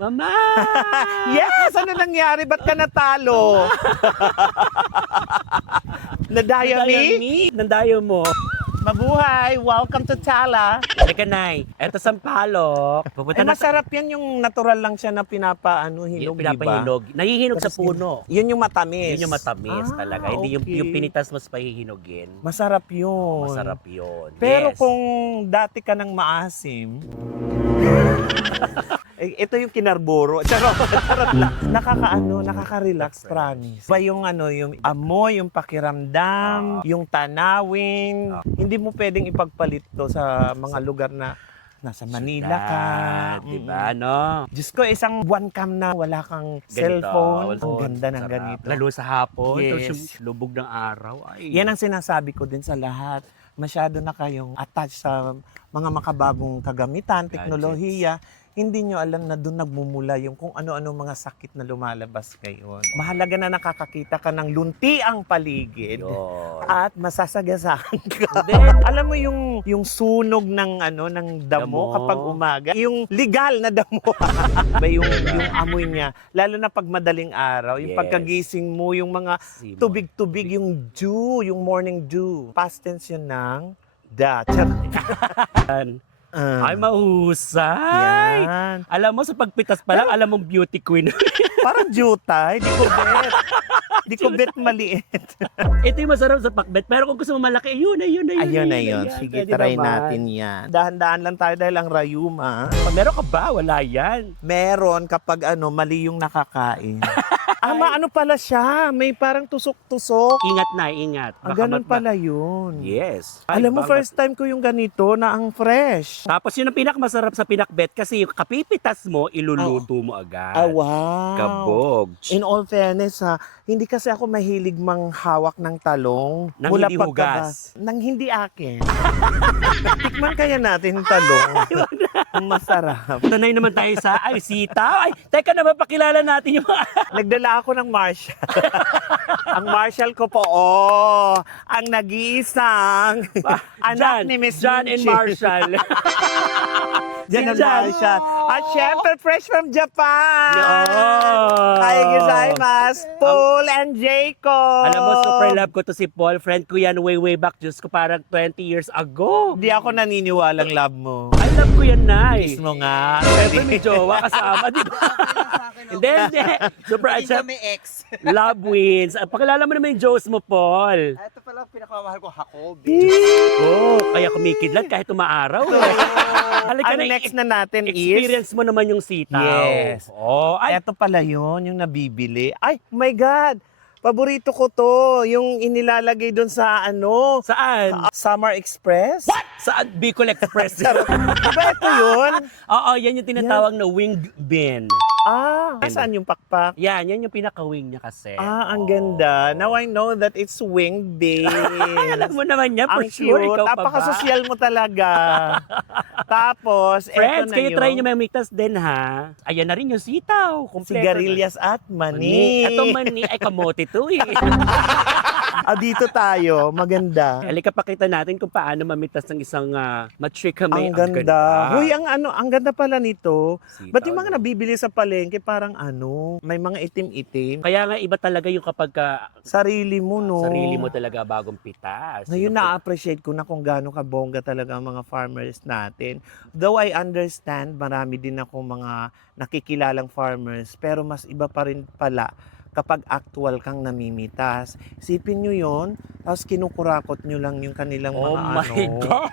Mama! Yes! Ano nangyari? Ba't ka natalo? Nadaya me? Nandayo mo. Mabuhay! Welcome to Tala. Teka, Nay. Eto sampalok. Pupunta Ay, na masarap yan yung natural lang siya na hinog, yung di ba? pinapahinog. Nahihinog sa Tapos puno. Yun yung matamis. Yun yung matamis talaga. Hindi okay. yung pinitas mas pahihinugin. Masarap yun. Masarap yun. Pero Yes. kung dati ka ng maasim, ito yung kinarburo. Charot lang. Nakaka-relax, promise. Ba yung yung amoy, yung pakiramdam, yung tanawin. Hindi mo pwedeng ipagpalit to sa mga lugar na nasa Manila ka. Diba, no? Diyos ko, isang one cam na wala kang cellphone. Ang ganda ng Sarap. ganito. Lalo sa hapon. Yes. Tapos yung lubog ng araw. Ay. Yan ang sinasabi ko din sa lahat. Masyado na kayong attached sa mga makabagong kagamitan, teknolohiya. Hindi nyo alam na doon nagmumula yung kung ano-ano mga sakit na lumalabas ngayon. Mahalaga na nakakakita ka ng luntiang paligid. Yun. At masasagasahan ka. Then, Alam mo yung sunog ng ng damo Damo. kapag umaga, yung legal na damo. Ba yung amoy niya, lalo na pag madaling araw, yung Yes. pagkagising mo, yung mga Simon. tubig-tubig, yung dew, yung morning dew. Past tense yun ng da. Ay, mahusay! Yan. Alam mo, sa pagpitas pa lang, alam mong beauty queen. Parang jutay, di ko bet. Di ko bet maliit. Ito yung masarap sa pakbet. Pero kung gusto mo malaki, ayun. Ayun. Sige, Pwede try naman. natin yan. Dahan-dahan lang tayo dahil ang rayuma. Pag meron ka ba? Wala yan. Meron kapag mali yung nakakain. Ano pala siya? May parang tusok-tusok. Ingat na, ingat. Ganun pala yun. Yes. Alam mo, first time ko yung ganito na ang fresh. Tapos yun ang pinakamasarap sa pinakbet kasi yung kapipitas mo, iluluto mo agad. Wow. Kabog. In all fairness hindi kasi ako mahilig manghawak ng talong. Nang hindi hugas. Nang hindi akin. Tikman kaya natin yung talong. Ang masarap. Sanay naman tayo sa, sitaw. Teka naman, pakilala natin yung mga... Nagdala ako ng Marshall. Ang Marshall ko po, ang nag-iisang anak ni Miss John and Michi. Marshall. John and John. Marshall. At syempre, fresh from Japan. Yun. Hi, gozaimasu. Paul and Jacob. Alam mo, super love ko to si Paul. Friend ko yan way back. Diyos ko, parang 20 years ago. Hindi ako naniniwalang love mo. I love ko yan, Nay. Kiss mo nga. Siyempre may jowa kasama, di ba? Hindi. Super, Hindi kami ex. love wins. Pakilala mo naman yung Joes mo, Paul. Ito pala ang pinakamahal ko, Jacob. Kaya kumikidlat kahit umaaraw. Halika Ang na, next na natin experience mo naman yung sitaw. Yes. Ay, Eto pala yun, yung nabibili. Ay, oh my God! Paborito ko to. Yung inilalagay doon sa saan? Summer Express. Saan? Bicol Express. Diba ito yun? Oo, yan yung tinatawag na winged bean. Saan yung pakpak? Yan yung pinaka-wing niya kasi. Ang ganda. Now I know that it's winged beans. Alam mo naman yan, for Ang sure. cute. Ikaw pa ba? Napaka-sosyal mo talaga. Tapos, Friends, eto na kayo yun. try nyo mamitas din, ha? Ayan na rin yung sitaw. Kompleto Sigarilyas at mani. Ito mani. Ay, kamote to eh. Dito tayo. Maganda. Halika pakita natin kung paano mamitas ng isang matrikame. Ang ganda. Huy, ang ganda pala nito. Sitaw, Ba't yung mga no? nabibili sa palengke parang may mga itim-itim? Kaya nga iba talaga yung kapag Sarili mo, no? sarili mo talaga bagong pitas. Ngayon na-appreciate ko na kung gaano kabongga talaga ang mga farmers natin. Though I understand, marami din ako mga nakikilalang farmers, pero mas iba pa rin pala kapag actual kang namimitas. Isipin nyo yon, tapos kinukurakot nyo lang yung kanilang Oh mga my God!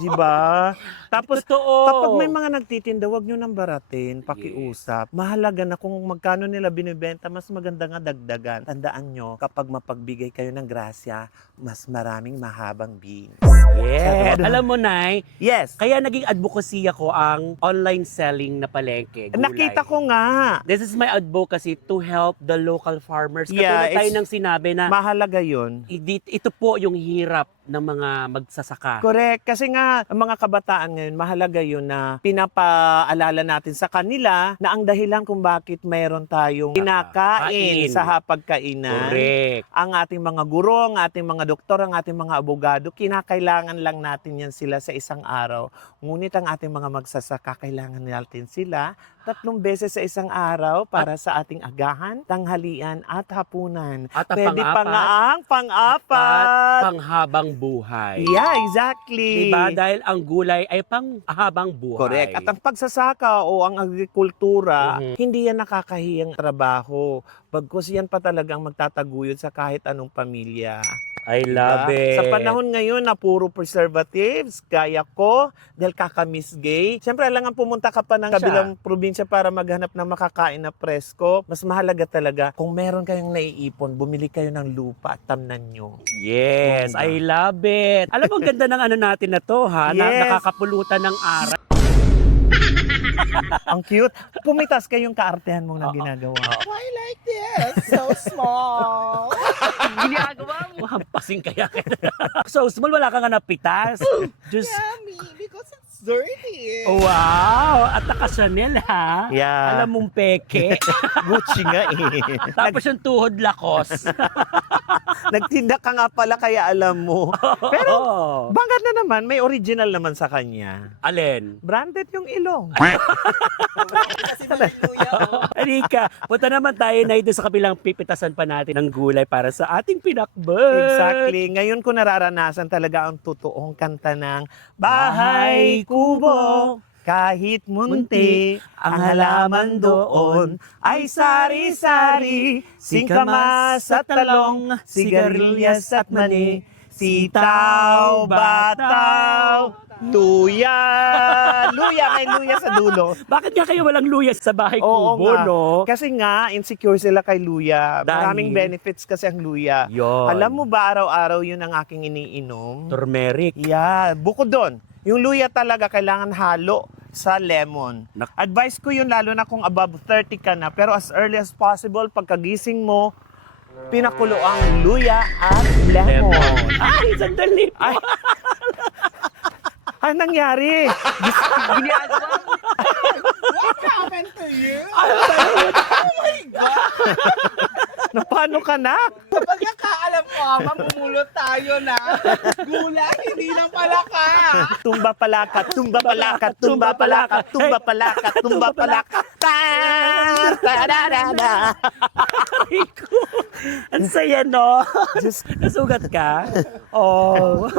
Diba? Tapos, Totoo. kapag may mga nagtitinda, wag nyo nang baratin, pakiusap. Mahalaga na kung magkano nila binibenta, mas maganda nga dagdagan. Tandaan nyo, kapag mapagbigay kayo ng grasya, mas maraming mahabang beans. Yes. Alam mo, Nay, Yes. kaya naging advocacy ako ang online selling na palengke. Gulay. Nakita ko nga. This is my advocacy to help the local farmers. Yeah, Katulad tayo it's- nang sinabi na Mahalaga yun. ito po yung hirap ng mga magsasaka. Correct. Kasi nga, ang mga kabataan ngayon, mahalaga yun na pinapaalala natin sa kanila na ang dahilan kung bakit mayroon tayong kinakain Kain. sa hapagkainan. Correct. Ang ating mga guro, ang ating mga doktor, ang ating mga abogado, kinakailangan lang natin yan sila sa isang araw. Ngunit ang ating mga magsasaka, kailangan natin sila 3 beses sa isang araw para sa ating agahan, tanghalian at hapunan. At ang Pwede pa nga ang at pang-apat. panghabang buhay. Yeah, exactly. Diba? Dahil ang gulay ay panghabang buhay. Correct. At ang pagsasaka o ang agrikultura, Mhm. hindi yan nakakahiyang trabaho. Bagkus yan pa talagang magtataguyod sa kahit anong pamilya. I love Diba? it. Sa panahon ngayon na puro preservatives, gaya ko, dahil kakamiss gay. Siyempre, alangan pumunta ka pa ng kabilang probinsya para maghanap ng makakain na presko. Mas mahalaga talaga, kung meron kayong naiipon, bumili kayo ng lupa at tamnan nyo. Yes, Bongga. I love it. Alam mo, ang ganda ng ano natin na to, ha? Na Yes. nakakapulutan ng aral. Ang cute. Pumitas kayong kaartehan mong nang ginagawa. Why like this? So small. Ginagawa mo. Hampasin kaya. So, small, wala kang napitas. Just, Yummy, because it's dirty. wow! At naka-Chanel, ha? Yeah. Alam mong peke. Gucci nga eh. Tapos yung tuhod lakos. Nagtinda ka nga pala kaya alam mo. Pero Oo. bangga na naman, may original naman sa kanya. Alin? Branded yung ilong. Kasi hallelujah. Oh. Halika, punta naman tayo na ito sa kabilang pipitasan pa natin ng gulay para sa ating pinakbet. Exactly. Ngayon ko nararanasan talaga ang totoong kanta ng Bahay Kubo. Kahit munti, ang halaman doon ay sari-sari, singkamas at talong, sigarilyas at mani, sitaw, bataw, luya. Luya, may luya sa dulo. Bakit nga kayo walang luya sa bahay Oo kubo, nga. no? Kasi nga, insecure sila kay luya. Dahil? Maraming benefits kasi ang luya. Yon. Alam mo ba, araw-araw yun ang aking iniinom? Turmeric. Yeah, bukod doon, yung luya talaga kailangan halo sa lemon. Advice ko yun lalo na kung above 30 ka na, pero as early as possible, pagkagising mo, pinakulo ang luya at lemon. Ay, sandali po. Ay. Ano nangyari? Ginagawa mo. What happened to you? Na paano ka na? Kapag kakaalam ko, mamumulot tayo na gulay, hindi lang pala ka. Tumba palakat, tumba palakat, tumba palakat, tumba palakat, tumba palakat. Ta-da-da-da. Ay ko. Ang saya, no? Diyos Nasugat ka? Oh.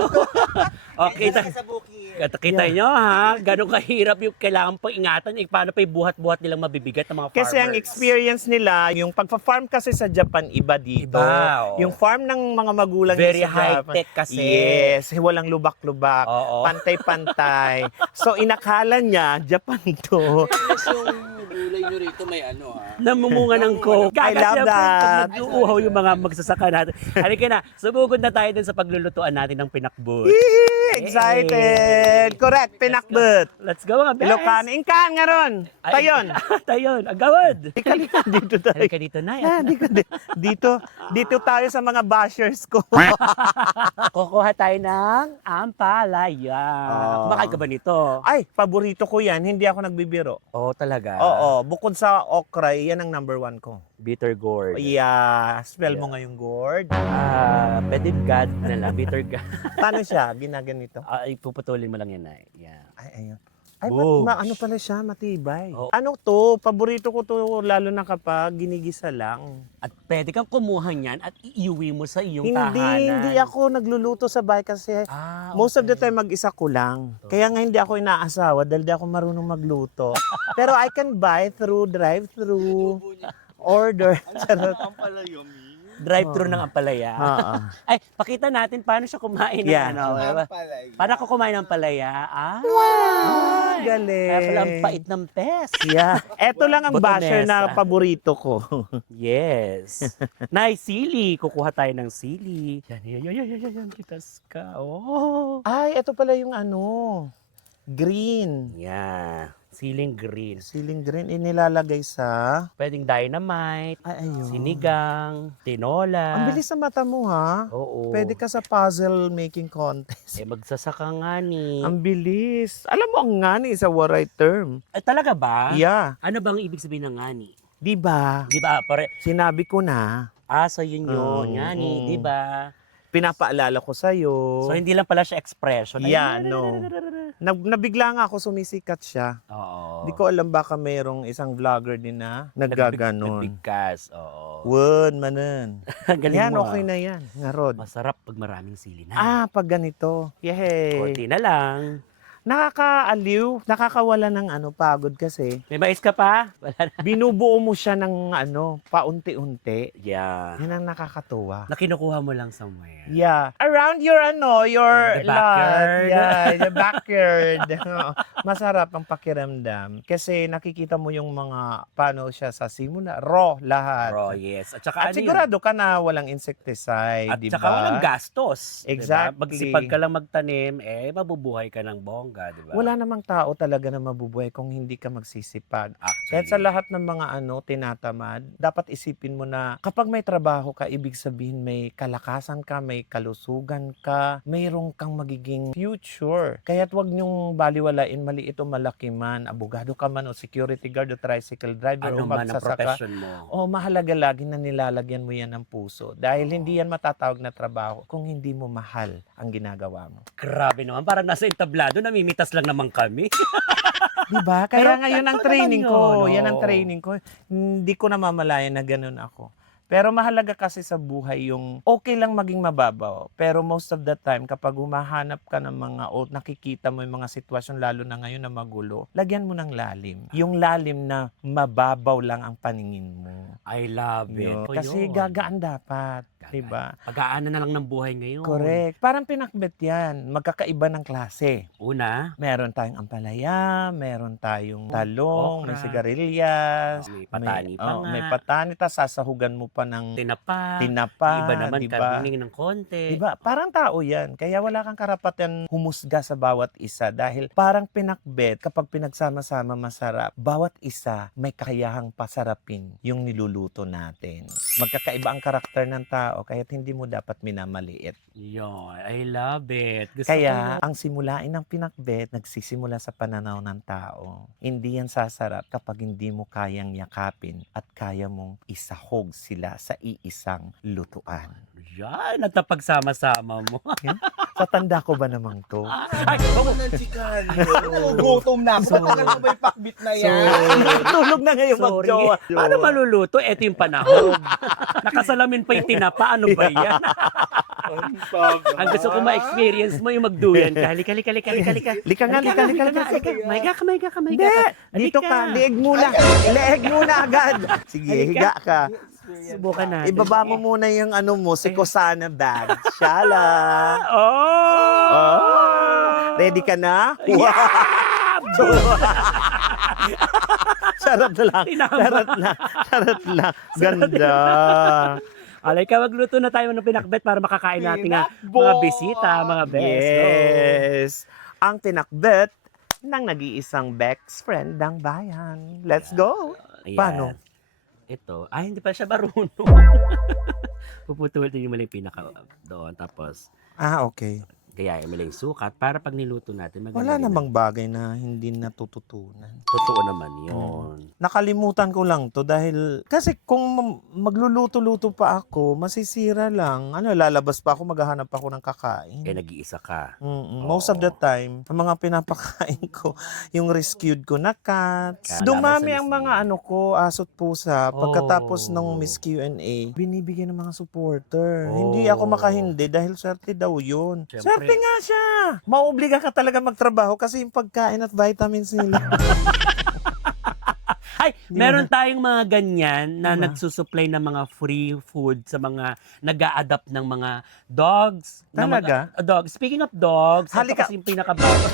Okay, Kasi sa bukid. kita nyo, ha? Gano'ng kahirap yung kailangan pang ingatan. Eh, paano pa yung buhat-buhat nilang mabibigat ng mga farmers? Kasi ang experience nila, yung pagpa-farm kasi sa Japan, iba dito. Iba, oo. Yung farm ng mga magulang Very sa Japan, high-tech kasi. Yes, walang lubak-lubak, Oo. pantay-pantay. So inakala niya, Japan to. Kasi yung gulay nyo rito may ano ha. Namumunga ng coke. I love that. Nag-uuhaw yung mga magsasaka natin. Halika na, sumugod na tayo dun sa paglulutuan natin ng pinakbut. Yee, excited! Correct, pinakbet. Let's go mga best. Ilocan, ingkan nga ron. Tayon. Tayon, agawad. Dito tayo. Halika dito na. Ah, dito tayo sa mga bashers ko. Kukuha tayo ng ampalaya. Oh. Kumakain ka ba nito? Ay, paborito ko yan. Hindi ako nagbibiro. Oo, talaga. Oo, bukod sa okra, yan ang number 1 ko. Bitter gourd. Yeah, spell mo nga yung gourd. Pwede God na lang. Bitter God. Paano siya? Ginaganito. Ay, puputulin mo lang yan, Nay. Yeah. Ay, ayun. Ay, Boobs. ano pala siya? Matibay. Oo. Ano to? Paborito ko to, lalo na kapag ginigisa lang. At pwede kang kumuha niyan at iiwi mo sa iyong tahanan. Hindi ako nagluluto sa bahay kasi most of the time mag-isa ko lang. Kaya nga hindi ako inaasawa dahil di ako marunong magluto. Pero I can buy through drive-through. Order. Charot. Ang pala yummy. Drive-thru ng ampalaya. Oo. Ay, pakita natin paano siya kumain ng Yeah. ano. Ang pala yun. Paano ako kumain ng palaya? Wow! Kaya pala ang Galing. pait ng pes. Yeah. Eto lang ang Botonesa. basher na paborito ko. Yes. Nay, sili. Kukuha tayo ng sili. Yan. Kitas ka. Oh. Ay, eto pala yung ano. Green. Yeah. Siling green. Siling green, inilalagay sa... Pwedeng dynamite, Ay, ayun. sinigang, tinola. Ang bilis sa mata mo, ha? Oo. Pwede ka sa puzzle making contest. Magsasaka nga ni. Ang bilis. Alam mo, ang ngani is a right term. Talaga ba? Yeah. Ano bang ibig sabihin ng ngani? Di ba? Di ba? Sinabi ko na, So yun yun. Ngani, di ba? pinapaalala ko sa'yo. So hindi lang pala siya expression. Yeah, no. Nabigla nga ako, sumisikat siya. Oo. Hindi ko alam, baka mayroong isang vlogger din na naggaganon. Nagbigkas. Oo. Word, manan. Galing Yan, mo. okay na yan. Nga, Rod. Masarap pag maraming sili na. Pag ganito. Yehey. Konti na lang. Nakakaaliw, nakakawala ng pagod kasi. May mais ka pa? Wala na. Binubuo mo siya ng paunti-unti. Yeah. Yan ang nakakatuwa. Na kinukuha mo lang somewhere. Yeah. Around your your The backyard. lot. Yeah, the backyard. Oo. Masarap ang pakiramdam. Kasi nakikita mo yung mga paano siya sa simula. Raw lahat. Raw, yes. At saka At ano sigurado ka na walang insecticide, At di saka ba? walang gastos. Exactly. Diba? Magsipag ka lang magtanim, mabubuhay ka ng bongga, di ba? Wala namang tao talaga na mabubuhay kung hindi ka magsisipag. Actually. Kahit sa lahat ng mga tinatamad, dapat isipin mo na kapag may trabaho ka, ibig sabihin may kalakasan ka, may kalusugan ka, mayroong kang magiging future. Kaya't wag niyong baliwalain, maliit o malaki man, abogado ka man o security guard o tricycle driver Ano o man ang magsasaka. profession mo? Mahalaga lagi na nilalagyan mo yan ng puso. Dahil hindi yan matatawag na trabaho kung hindi mo mahal ang ginagawa mo. Grabe naman, parang nasa entablado, namimitas lang naman kami. Diba? Pero Kaya ngayon ang totoo training naman ko. yun, Yan ang oo. training ko. Hindi ko namamalayan na ganun ako. Pero mahalaga kasi sa buhay yung okay lang maging mababaw. Pero most of the time, kapag humahanap ka ng mga o nakikita mo yung mga sitwasyon, lalo na ngayon na magulo, lagyan mo ng lalim. Yung lalim na mababaw lang ang paningin mo. I love it. Yun. O Kasi yun. gagaan dapat. Gagaan. Diba? Pag-aana na lang ng buhay ngayon. Correct. Parang pinakbet yan. Magkakaiba ng klase. Una, Meron tayong ampalaya, meron tayong talong, may okra. sigarilyas, may patani pa nga. may patani, tas sasahugan mo pa ng Tinapa. tinapa, Iba naman, diba? karning ng konti. Diba? Parang tao yan. Kaya wala kang karapatan humusga sa bawat isa dahil parang pinakbet kapag pinagsama-sama masarap. Bawat isa may kakayahang pasarapin yung niluluto natin. Magkakaiba ang karakter ng tao kaya hindi mo dapat minamaliit. Yun, I love it. Gusto Kaya ko ang simulain ng pinakbet nagsisimula sa pananaw ng tao. Hindi yan sasarap kapag hindi mo kayang yakapin at kaya mong isahog sila sa iisang lutuan. yan, at napagsama-sama mo. Sa tanda ko ba namang to? Ay, Ako ng chikan. Gutom na ako. Ba't ka ba yung pakbit na yan? Tulog na ngayon sorry. magjowa. Paano maluluto? Eto yung panahon. Nakasalamin pa yung tinapa. Ano ba yan? Ang gusto ko ma-experience mo yung magduyan ka. Halika. Lika nga, lika. Maiga ka. Hindi, dito ka, leeg muna. Leeg muna agad. Sige, higa ka. Subukan natin. Ibaba mo muna yung si Kosana bag. Shala. Oh! Ready ka na? Wow! Charot lang. Charot lang. Ganda. Alay ka, magluto na tayo ng pinakbet para makakain natin nga mga bisita, mga best. Yes. Ang pinakbet ng nag-iisang best friend ng bayan. Let's go. Ayan. Paano? Ito. Hindi pa siya marunong. Puputulin mo lang yung pinaka doon. Tapos, Okay. gayahin mo lang yung sukat para pag niluto natin, maganda Wala rin. namang bagay na hindi natututunan. Totoo naman yun. Nakalimutan ko lang to dahil kasi kung magluluto-luto pa ako, masisira lang. Lalabas pa ako, maghahanap ako ng kakain. Nag-iisa ka. Most of the time, ang mga pinapakain ko, yung rescued ko na cats. Kalaban Dumami sa ang Miss mga ko, aso't pusa. Pagkatapos ng Oh. Miss Q&A, binibigyan ng mga supporter. Oh. Hindi ako makahindi dahil swerte daw yun. Siyempre. Swerte nga siya. Mauobliga ka talaga magtrabaho kasi yung pagkain at vitamins nila. Ay, meron tayong mga ganyan na Diba? nagsusupply ng mga free food sa mga nag-a-adapt ng mga dogs. Talaga? Dogs. Speaking of dogs, Halika. ito kasi yung pinakabago.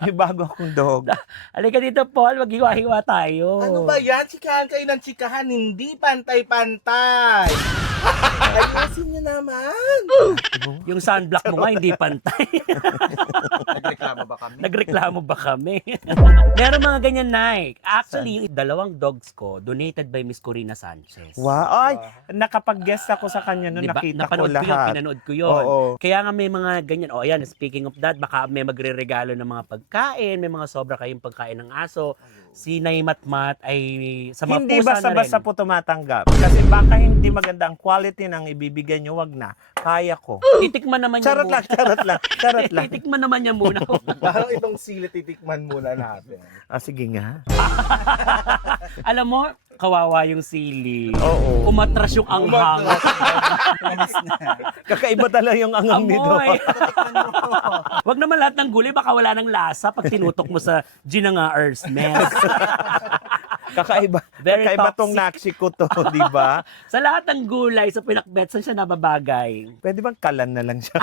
May bago akong dog. Halika dito, Paul. Maghiwa-hiwa tayo. Ano ba yan? Chikahan kayo ng chikahan. Hindi pantay-pantay. Ayusin niyo naman. Yung sunblock mo nga hindi pantay. Nagreklamo ba kami? Nagreklamo ba kami? Meron mga ganyan, Nike. Actually, yung dalawang dogs ko, donated by Miss Corina Sanchez. Wow. Ay, nakapag-guest ako sa kanya noon, Diba? nakita ko Napanood ko yun, lahat. pinanood ko yun. Oo. Kaya nga may mga ganyan. O ayan, speaking of that, baka may magre-regalo ng mga pagkain, may mga sobra kayong pagkain ng aso. Si Nay Matmat ay sa mga Hindi pusa na rin. basta-basta po tumatanggap. Kasi baka hindi maganda ang quality ng ibibigay nyo, wag na. Kaya ko. Titikman naman niya Charot muna. lang, charot lang, charot lang. Titikman naman niya muna. Parang itong sili titikman muna natin. Ah, sige nga. Alam mo, kawawa yung sili. Oo. Umatras yung anghang. Kakaiba talaga yung angang nito. Amoy. Wag naman lahat ng gulay, baka wala ng lasa pag tinutok mo sa ginanga earth's mess. Kakaiba. Very Kakaiba toxic. tong naksi ko to, di ba? Sa lahat ng gulay, sa pinakbet, saan siya nababagay? Pwede bang kalan na lang siya?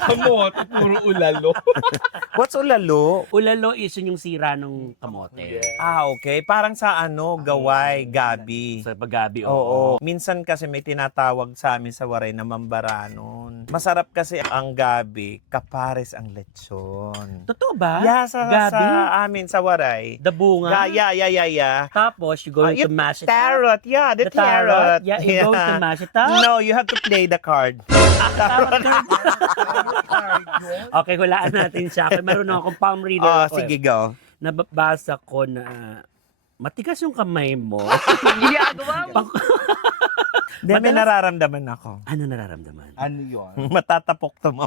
Kamot, puro ulalo. What's ulalo? Ulalo is yun yung sira ng kamote. Ah, okay. Parang sa gaway, gabi. Sa paggabi, Oo. Minsan kasi may tinatawag sa amin sa Waray na mambaranon. Masarap kasi ang gabi, kapares ang lechon. Totoo ba? Yeah, sa Gabi? amin sa Waray. The bunga? Yeah. Tapos, you going to Yung mash it up? Tarot, yeah, the tarot. Yeah, you going to mash it up? No, you have to play the card. Okay, hulaan natin siya. Kaya meron akong palm reader Oh, ako. sige, go. Nababasa ko na matigas yung kamay mo. Pang- Then may nararamdaman ako. ano nararamdaman? Ano yun? Matatapok to mo.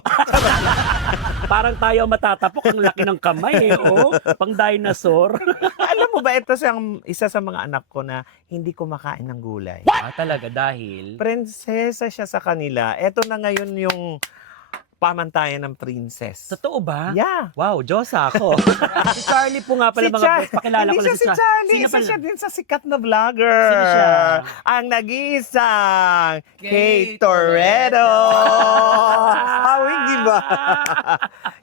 Parang tayo matatapok ang laki ng kamay eh, oh. Pang dinosaur. Alam mo ba, ito siyang isa sa mga anak ko na hindi kumakain ng gulay. Talaga dahil Prinsesa siya sa kanila. Ito na ngayon yung pamantayan ng princess. totoo ba? Yeah. Wow, Diyosa ako. Si Charlie po nga pala mga boss. Pakilala ko Hindi lang siya si Charlie. Sino Isa pala? siya din sa sikat na vlogger. Sino siya? Ang nag-iisang Kay Kate Toretto. Hawig, di ba?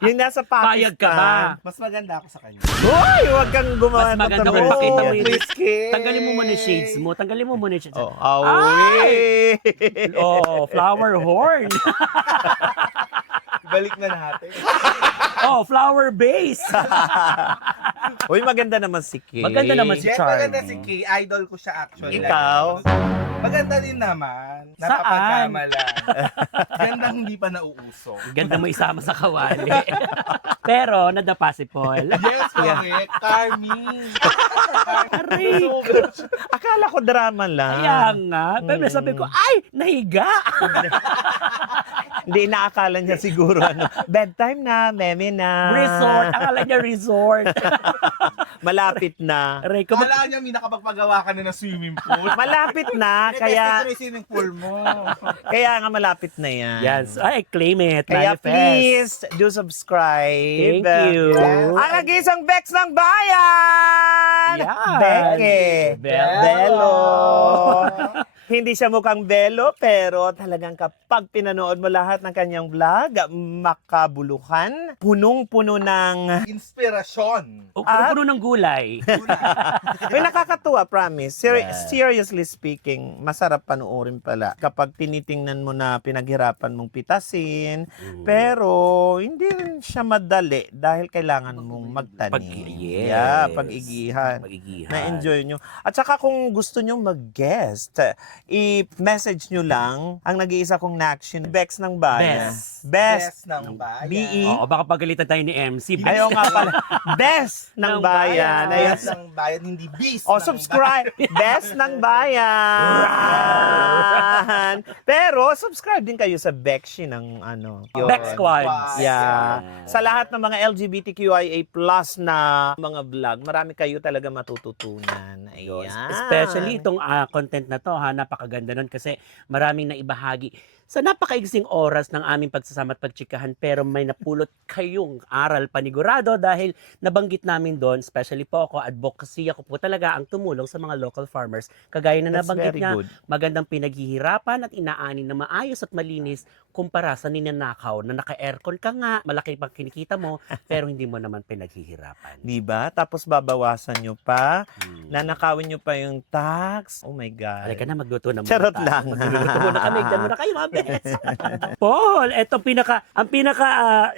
Yung nasa Pakistan. Payag ka ba? Mas maganda ako sa kanya. Hoy, huwag kang gumawa Mas maganda ng kung pakita mo yun. Please, Kate. Tanggalin mo muna yung shades mo. Tanggalin mo muna yung shades. Oh, awi. Oh, flower horn. Balik na natin. Oh, flower base. Uy, maganda naman si Kate. Maganda naman si Yes, Charlie. maganda si Kay. Idol ko siya actually. Ikaw? Maganda din naman. Saan? Napapagkamalan. Gandang hindi pa nauuso. Ganda mo isama sa kawali. Pero, nadapa si Paul. Yes, correct. Carmi. Aray! Akala ko drama lang. Kaya nga. Pero sabi ko, ay, nahiga. Hindi, inaakala niya siguro, bedtime na, meme na. Resort. Akala niya resort. Malapit na. Aray, kumag- Kala niya, may nakapagpagawa ka na ng swimming pool. Malapit na, Kaya... kaya yung swimming pool mo. kaya nga malapit na yan. Yes. Ay, claim it. Kaya Manifest. please, do subscribe. Thank you. Ang nag-isang Bex ng Bayan! Yan. Beke. Belo. Belo. Hindi siya mukhang belo, pero talagang kapag pinanood mo lahat ng kanyang vlog, makabuluhan, punong-puno ng... Inspirasyon. O, puno ng gulay. Uy, nakakatuwa, promise. Yes. Seriously speaking, masarap panoorin pala. Kapag tinitingnan mo na pinaghirapan mong pitasin, pero hindi rin siya madali dahil kailangan mong magtanim. Yes. Yeah, pag-igihan. Pag-igihan. Na-enjoy nyo. At saka kung gusto nyo mag-guest, i-message nyo lang ang nag-iisa kong Naction, Bex ng Bayan. Best ng bayan. B.E. Oo, baka pagalitan tayo ni MC. Ayaw nga pala. Best ng Ng Bayan. bayan. Ayun. Best ng bayan, hindi beast O, ng subscribe. Best ng Bayan. Pero, subscribe din kayo sa Bexy ng yun. Bex Squads. Yeah. Sa lahat ng mga LGBTQIA+ na mga vlog, marami kayo talaga matututunan. Ayan. Especially itong content na to, napakaganda nun kasi maraming naibahagi. Sa napakaigsing oras ng aming pagsasama at pagtsikahan, pero may napulot kayong aral panigurado dahil nabanggit namin doon, especially po ako, advocacy ako po talaga ang tumulong sa mga local farmers. Kagaya na That's nabanggit very niya, good. magandang pinaghihirapan at inaani na maayos at malinis kumpara sa ninanakaw na naka-aircon ka nga, malaki pang kinikita mo, pero hindi mo naman pinaghihirapan. Diba? Tapos babawasan nyo pa. Hmm. Nanakawin nyo pa yung tax. Oh my God. Halika na, magluto na muna Charot tayo. lang. Magluluto muna kami. Diyan muna kayo, mga bes. Paul, ang pinaka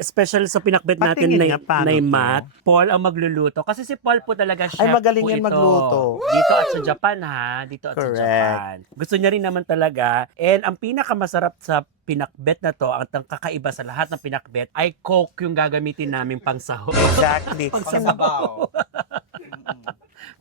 special sa pinakbet natin Patingin na, nga, paano na to? Matt. Paul ang magluluto. Kasi si Paul po talaga chef Ay, magaling po yan ito. magluto. Dito at sa Japan, ha? Dito at sa Correct. Japan. Gusto niya rin naman talaga. And ang pinakamasarap sa pinakbet na to, ang kakaiba sa lahat ng pinakbet, ay Coke yung gagamitin namin pang sahog. Exactly. Pagsabaw.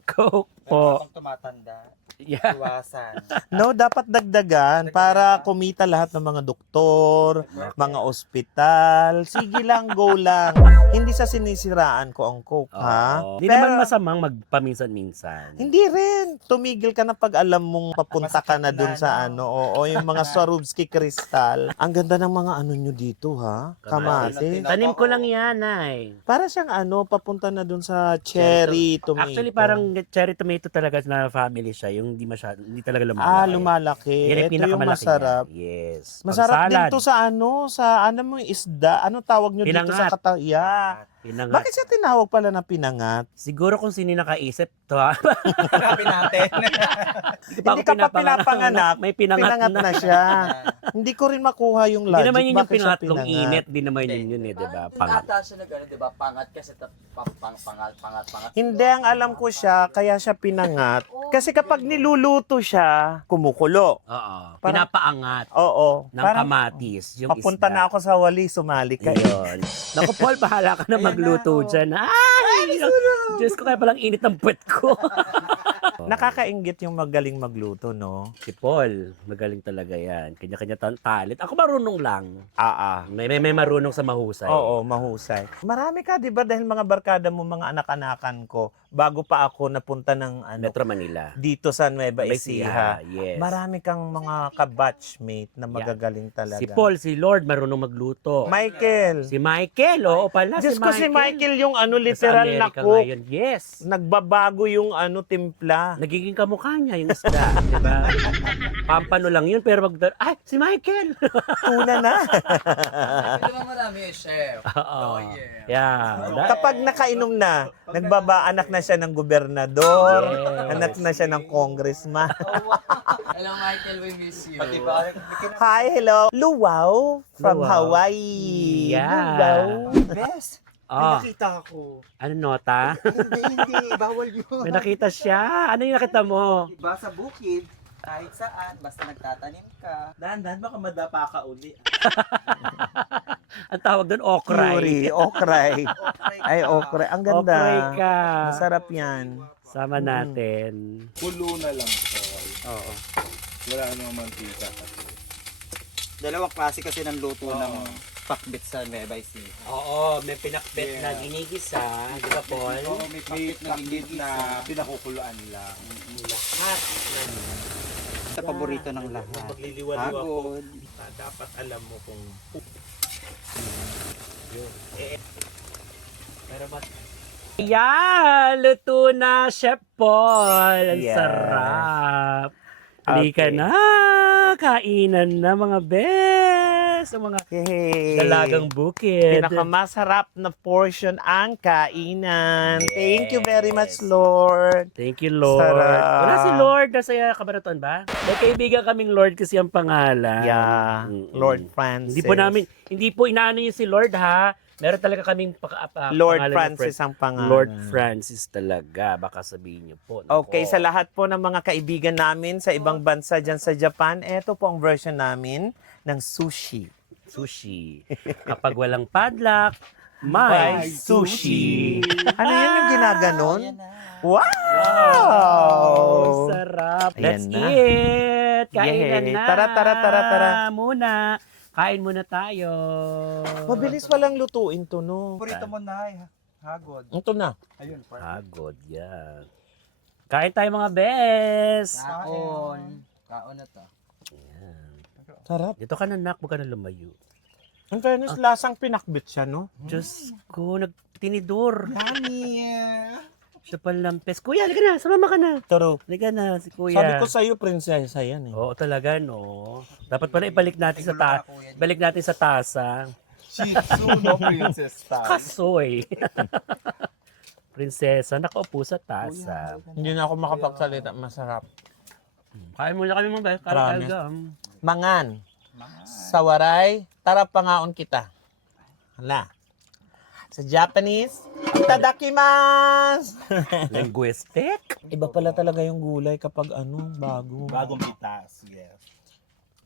Coke po. Habang tumatanda, Yeah. iwasan. No, dapat dagdagan para kumita lahat ng mga doktor, mga ospital. Sige lang, go lang. Hindi sa sinisiraan ko ang Coke, ha? Hindi naman masamang magpaminsan-minsan. Hindi rin. Tumigil ka na pag alam mong papunta ka na dun sa ano. Oo, yung mga Swarovski crystal. Ang ganda ng mga ano nyo dito, ha? Kamate. Tanim ko lang yan, ay. Para siyang ano, papunta na dun sa cherry tomato. Actually, parang cherry tomato talaga na family siya. Yung hindi talaga lumalaki. lumalaki. Yan yung Ito yung pinakamalaki masarap. niya. Yes. Masarap din Pang-salad. to sa ano mo yung isda. Ano tawag nyo dito sa Pinangat. Yeah. Pinangat. Bakit siya tinawag pala na pinangat? Siguro kung sino nakaisip to, ha? Grabe natin. Hindi ka pa pinapanganak, May pinangat, na siya. Hindi ko rin makuha yung Hindi logic. naman yun yung Bakit siya pinangatlong pinangat? init. Hindi naman yun eh, di ba? Pangat. Ata siya nag, di ba? Pangat kasi pangat. Hindi, ang alam ko siya, kaya siya pinangat. Kasi kapag niluluto siya, kumukulo. Oo. Parang- Pinapaangat Oo. ng Parang kamatis. Yung papunta isda. na ako sa wali, sumali ka. Ayun. Naku, Paul, bahala ka na magluto dyan. Ay! Diyos ko, kaya palang init ng puwet ko. Nakakaingit yung magaling magluto, no? Si Paul, magaling talaga yan. Kanya-kanya talent. Ako marunong lang. May marunong sa mahusay. Oo, mahusay. Marami ka, di ba? Dahil mga barkada mo, mga anak-anakan ko, bago pa ako napunta ng Metro Manila. dito sa Nueva May Ecija. Yes. Marami kang mga kabatchmate na magagaling talaga. Si Paul, si Lord, marunong magluto. Michael. Si Michael, oo pala. Diyos ko, si Michael yung ano, Nasa literal na Amerika cook. ngayon. Yes. Nagbabago yung ano, timpla. Nagiging kamukha niya yung isda, di ba? Pampano lang yun, pero ay, si Michael! Tuna na. Ito naman marami eh, chef. Oo. Oh, yeah. Yeah. Kapag nakainom na, nagbabaanak na siya ng gobernador, Yes. anak na siya ng congressman. Hello Michael, we miss you. Hi, hello. Luwao from Luwao. Hawaii. Yeah. Luwao. Best. May Oh, nakita ako. ano nota? Hindi. Bawal yun. May nakita siya. Ano yung nakita mo? Diba sa bukid, kahit saan, basta nagtatanim ka. Dahan-dahan, baka madapa ka uli. Ang tawag doon, okray. Yuri, okray. Ay, okray. Ang ganda. Okray ka. Masarap yan. Sama natin. Pulo na lang, Paul. Oo. Wala namang mantika kasi. Dalawang klase kasi ng luto ng pakbit sa Nueva Ecija. Oo, may pinakbet Yeah. na ginigisa. Di ba, Paul? May pakbit na pinakukuluan lang. Lahat. Sa paborito ng lahat. Magliliwaliw ako. Hagod. Dapat alam mo kung Pero ba't? Yan! Luto na, Chef Paul! Ang Yes. sarap! Halika Okay. na! Kainan na, mga bes! Ang mga Yay. dalagang bukid. Pinakamasarap na portion ang kainan. Thank you very much, Yes. Lord. Thank you, Lord. Sarap. Wala si Lord. Nasa Cabanatuan ba? May kaibigan kaming Lord kasi ang pangalan. Yeah, Mm-mm. Lord Francis. Hindi po inaano yun si Lord, ha? Meron talaga kaming Lord pangalan na Francis ang pangalan. Lord Francis talaga. Baka sabihin niyo po. Nako. Okay, sa lahat po ng mga kaibigan namin sa ibang bansa dyan sa Japan, eto po ang version namin ng sushi. Sushi. Kapag walang padlock, may May sushi. Ano yun yung ginaganon? Ayan na. Wow! Sarap. Ayan Let's na. eat. Kainan Yay. na. Tara. Muna. Kain muna tayo. Mabilis palang lutuin to, no? Paborito mo na hagod. Ito na. Ayun, part. Pagod yan. Kain tayo mga bes. Kaon. Kaon na to. Yan. Sarap. Dito ka na, nak. Huwag ka na lumayo. In fairness, lasang pinakbit siya, no? Diyos ko, nagtinidor. Yummy! Siya palampes. Kuya, halika na. Sumama ka na. Pero, Halika na, si kuya. sabi ko sa'yo, prinsesa yan eh. Oo, talaga, no. Dapat pala ibalik natin balik natin sa tasa. Shih Tzu, no princess style. Kasoy. Prinsesa, nakaupo sa tasa. Hindi na ako makapagsalita. Masarap. Kain muna kami mga best. Promise. Mangan. Sa waray, tara pangaon kita. Hala. Sa Japanese, itadakimasu! Linguistic? Iba pala talaga yung gulay kapag bago. Bagong pitas, yes.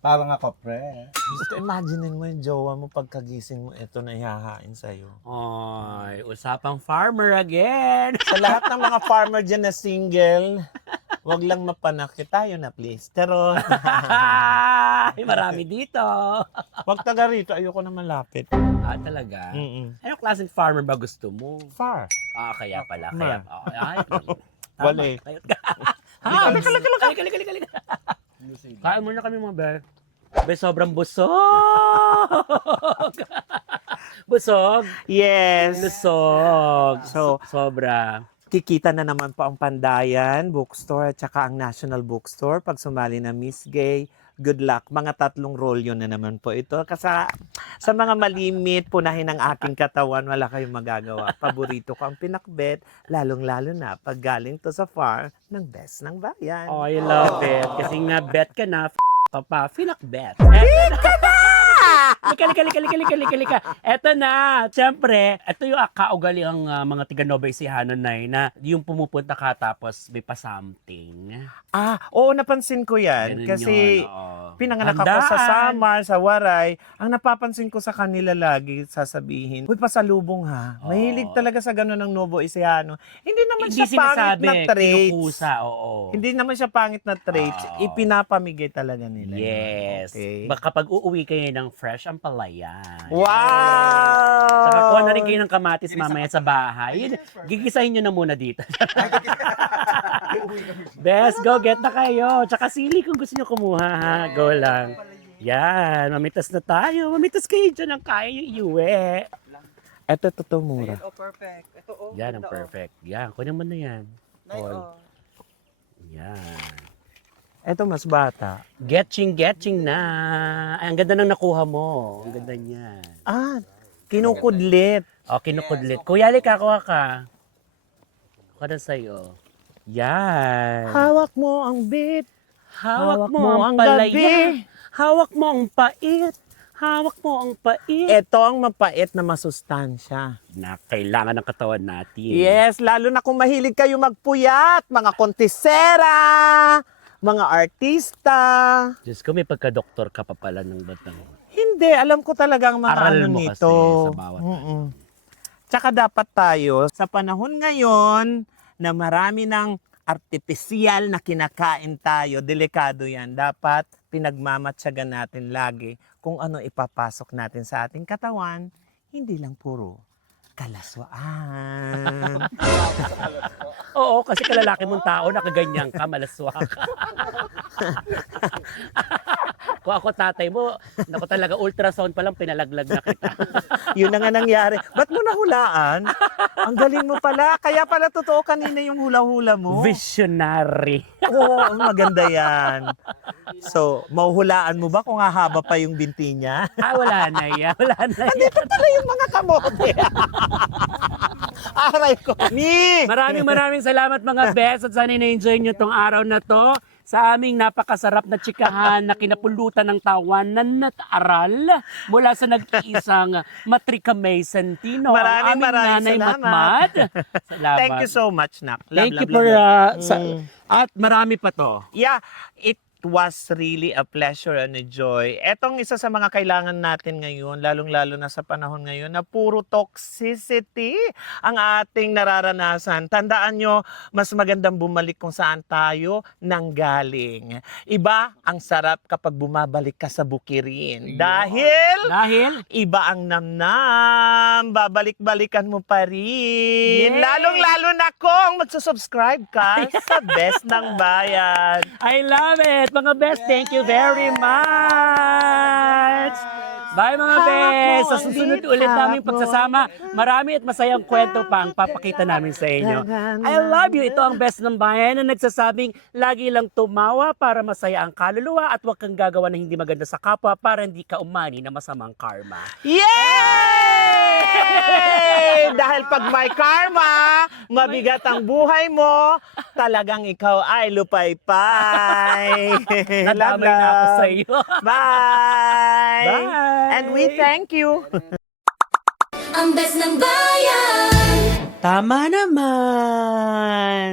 Parang ako, pre. Gusto imaginein mo yung jowa mo pagkagising mo, ito na ihahain sa'yo. Ay, usapang farmer again. Sa lahat ng mga farmer dyan na single, wag lang mapanakit tayo na please. Pero, Ay, marami dito. wag taga rito, ayoko na malapit. Ah, talaga? Mm-mm. Anong klaseng farmer ba gusto mo? Far. Ah, kaya pala. Ma. Kaya, ay, Wala eh. Ha? Kali. Kain muna kami mga be. Be, sobrang busog. Busog. Yes. Busog. So, Sobra. kikita na naman po ang Pandayan Bookstore at saka ang National Bookstore pag sumali na Miss Gay. Good luck. Mga 3 rolyo na naman po ito. Kasi sa mga malimit, punahin ang aking katawan, wala kayong magagawa. Paborito ko ang pinakbet, lalong-lalo na pag galing to sa farm ng best ng bayan. Oh, I love it. Kasi nga bet ka na, ka pa, pinakbet. Lika. Eto na, siyempre, ito yung kaugali ang mga tiga Nueva Ecija na yung pumupunta ka tapos may pa-something. Oo, napansin ko yan. Ganun Kasi yun, oo. pinanganak ako Handaan. sa Samar, sa Waray. Ang napapansin ko sa kanila lagi, sasabihin, uy, pasalubong ha. Mahilig talaga sa gano'n ng Nuevo Ecijano. Hindi naman Hindi siya pangit sinasabi, na traits. kinukusa, oo. Hindi naman siya pangit na traits. Oo. Ipinapamigay talaga nila. yun. Yes. Okay. Kapag uuwi kayo ng fresh ang palayan. Wow! Saka kuha na rin kayo ng kamatis mamaya sa bahay. Yun, gigisahin nyo na muna dito. Best, go get na kayo. Tsaka sili kung gusto nyo kumuha ha. Go lang. Yan, mamitas na tayo. Mamitas kayo dyan ang kaya yung iuwi. Ito, totoo mura. Oh, perfect. Ito, oh. Yan ang ganda, perfect. Yan, kunin mo na yan. Nay, Paul. oh. Yan. Ito, mas bata. Getching na. Ay, ang ganda ng nakuha mo. Ang ganda niyan. Kinukudlit. O, kinukudlit. Kuya, ka, kuha ka. Kuha na sa'yo. Yan. Hawak mo ang bit. Hawak mo ang gabi. palaya. Hawak mo ang pait. Hawak mo ang pait. Ito ang mapait na masustansya. Na kailangan ng katawan natin. Yes, lalo na kung mahilig kayo magpuyat, mga kontisera, mga artista. Diyos ko, may pagka-doktor ka pa pala ng batang. Hindi, alam ko talaga ang mga Aral ano mo nito. kasi sa bawat Mm-mm. Tsaka dapat tayo, sa panahon ngayon na marami ng artipisyal na kinakain tayo, delikado yan. Dapat pinagmamatsagan natin lagi kung ano ipapasok natin sa ating katawan, hindi lang puro kalaswaan. Oo, kasi kalalaki mong tao, nakaganyan ka, malaswa ka. Kung ako tatay mo, naku talaga, ultrasound pa lang, pinalaglag na kita. Yun na nga nangyari. Ba't mo nahulaan? Ang galing mo pala. Kaya pala totoo kanina yung hula-hula mo. Visionary. Oo, maganda yan. So, mahuhulaan mo ba kung hahaba pa yung binti niya? Wala na yan. Wala na yan. Dito pala yung mga kamote. Aray ko. Ni! Maraming salamat mga best at sana na-enjoy nyo tong araw na to sa aming napakasarap na tsikahan na kinapulutan ng tawanan at aral mula sa nag-iisang Matrika May Santino, ang aming Maraming nanay salamat. Matmad. Salamat. Thank you so much, Nak. Love, Thank you love, for, love. at marami pa to. Yeah, it was really a pleasure and a joy. Etong isa sa mga kailangan natin ngayon, lalong-lalo na sa panahon ngayon, na puro toxicity ang ating nararanasan. Tandaan nyo, mas magandang bumalik kung saan tayo nanggaling. Iba ang sarap kapag bumabalik ka sa bukirin. Dahil iba ang namnam, babalik-balikan mo pa rin. Yay! Lalong-lalo na kung magsusubscribe ka sa Best ng Bayan. I love it! Mga best, thank you very much! Bye mga best! Sa susunod ulit namin pagsasama, marami at masayang kwento pa ang papakita namin sa inyo. I love you! Ito ang best ng bayan na nagsasabing lagi lang tumawa para masaya ang kaluluwa at huwag kang gagawa na hindi maganda sa kapwa para hindi ka umani na masamang karma. Yay! Yay! Dahil pag may karma, mabigat ang buhay mo, talagang ikaw ay lupay-pay. Nadamay na ako sa iyo. Bye! Bye! And we thank you. Ang best ng bayan! Tama naman.